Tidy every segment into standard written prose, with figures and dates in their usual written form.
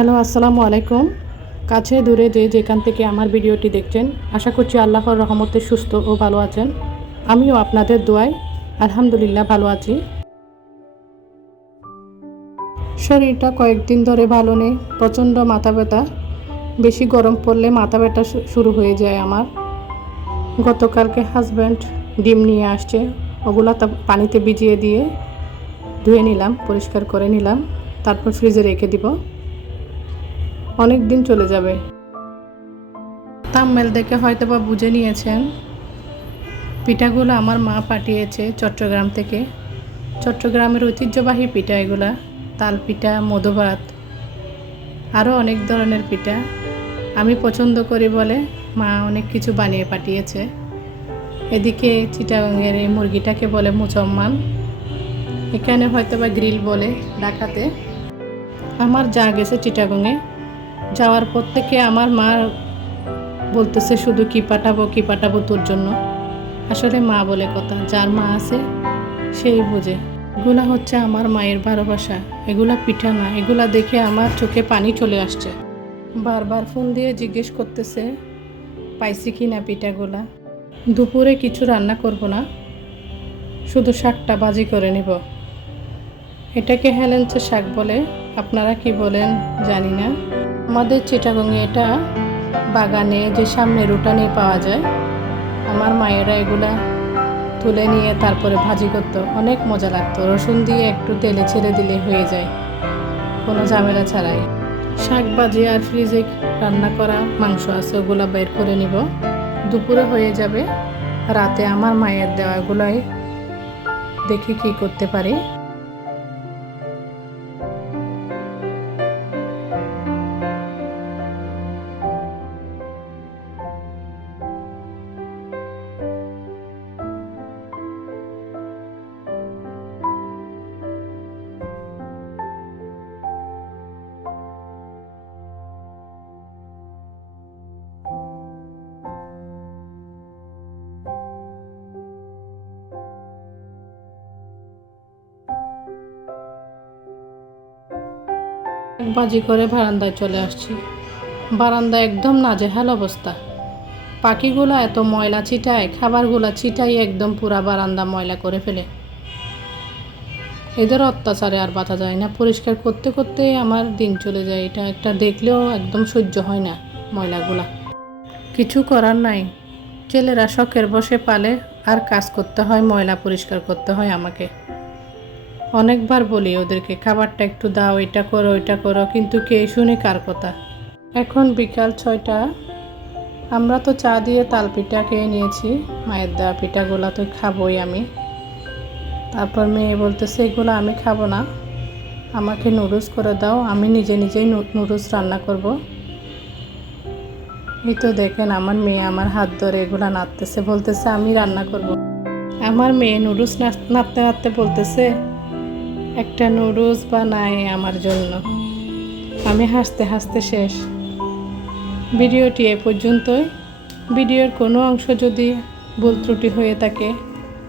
Hello, আসসালামু আলাইকুম। কাছে দূরে যে যেখান থেকে আমার ভিডিওটি দেখছেন, আশা করছি আল্লাহর রহমতে সুস্থ ও ভালো আছেন। আমিও আপনাদের দোয়ায় আলহামদুলিল্লাহ ভালো আছি। শরীরটা কয়েকদিন ধরে ভালো নেই, প্রচণ্ড মাথা ব্যথা। বেশি গরম পড়লে মাথা ব্যথা শুরু হয়ে যায় আমার। গতকালকে হাজব্যান্ড ডিম নিয়ে আসছে, ওগুলো পানিতে ভিজিয়ে দিয়ে ধুয়ে নিলাম, পরিষ্কার করে নিলাম, তারপর ফ্রিজে রেখে দিব, অনেক দিন চলে যাবে। থাম্বনেল দেখে হয়তো বা বুঝে নিয়েছেন, পিঠাগুলো আমার মা পাঠিয়েছে চট্টগ্রাম থেকে। চট্টগ্রামের ঐতিহ্যবাহী পিঠা এগুলা, তাল পিঠা, মধুভাত, আরও অনেক ধরনের পিঠা। আমি পছন্দ করি বলে মা অনেক কিছু বানিয়ে পাঠিয়েছে। এদিকে চিটাগাঙের এই মুরগিটাকে বলে মুচম্মান, এখানে হয়তো বা গ্রিল বলে ঢাকাতে। আমার যা গেছে চিটাগাঙে, যাওয়ার পর থেকে আমার মা বলতেছে শুধু কি পাঠাবো তোর জন্য। আসলে মা বলে কথা, যার মা আছে সেই বোঝে। এগুলা হচ্ছে আমার মায়ের ভালোবাসা, এগুলা পিঠা না। এগুলা দেখে আমার চোখে পানি চলে আসছে। বারবার ফোন দিয়ে জিজ্ঞেস করতেছে পাইছি কি না পিঠাগুলা। দুপুরে কিছু রান্না করব না, শুধু শাকটা ভাজি করে নিব। এটাকে হেলেঞ্চা শাক বলে, আপনারা কি বলেন জানি না। আমাদের চিটাগংয়ে এটা বাগানে যে সামনের উঠানে পাওয়া যায়। আমার মায়েরা এগুলা তুলে নিয়ে তারপরে ভাজি করতো, অনেক মজা লাগতো। রসুন দিয়ে একটু তেলে ছেড়ে দিলে হয়ে যায়, কোনো ঝামেলা ছাড়াই। শাক ভাজি আর ফ্রিজে রান্না করা মাংস আছে, ওগুলা বের করে নিব। দুপুরে হয়ে যাবে, রাতে আমার মায়ের দেওয়াগুলাই দেখি কি করতে পারি। বাজি করে বারান্দায় চলে আসছি। বারান্দা একদম নাজেহাল অবস্থা। পাখিগুলো এত ময়লা ছিটায়, খাবারগুলো ছিটাই একদম পুরা বারান্দা ময়লা করে ফেলে। এদের অত্যাচারে আর বাঁচা যায় না। পরিষ্কার করতে করতে আমার দিন চলে যায়। এটা একটা দেখলেও একদম সহ্য হয় না ময়লাগুলা। কিছু করার নাই, ছেলেরা শখের বসে পালে আর কাজ করতে হয়, ময়লা পরিষ্কার করতে হয় আমাকে। অনেকবার বলি ওদেরকে খাবারটা একটু দাও, এটা করো ওইটা করো, কিন্তু কে শুনে কার কথা। এখন বিকাল 6টা। আমরা তো চা দিয়ে তাল পিঠা খেয়ে নিয়েছি, মায়ের দেওয়া পিঠাগুলা তো খাবোই আমি। তারপর মেয়ে বলতেছে এগুলো আমি খাবো না, আমাকে নুডলস করে দাও, আমি নিজেই নুডলস রান্না করব। এই তো দেখেন আমার মেয়ে আমার হাত ধরে এগুলা নাড়তেছে, বলতেছে আমি রান্না করব। আমার মেয়ে নুডলস নাড়তে নাড়তে বলতেছে একটা নুডলস বানায় আমার জন্য। আমি হাসতে হাসতে শেষ। ভিডিওটি এ পর্যন্তই। ভিডিওর কোনো অংশ যদি ভুল ত্রুটি হয়ে থাকে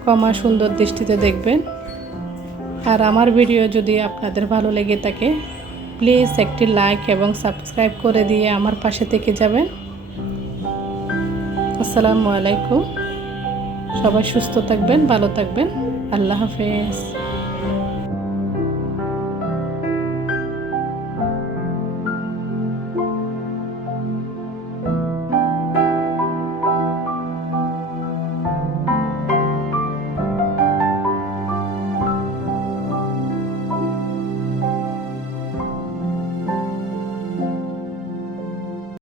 ক্ষমা সুন্দর দৃষ্টিতে দেখবেন। আর আমার ভিডিও যদি আপনাদের ভালো লেগে থাকে প্লিজ একটি লাইক এবং সাবস্ক্রাইব করে দিয়ে আমার পাশে থেকে যাবেন। আসসালামু আলাইকুম। সবাই সুস্থ থাকবেন, ভালো থাকবেন। আল্লাহ হাফেজ।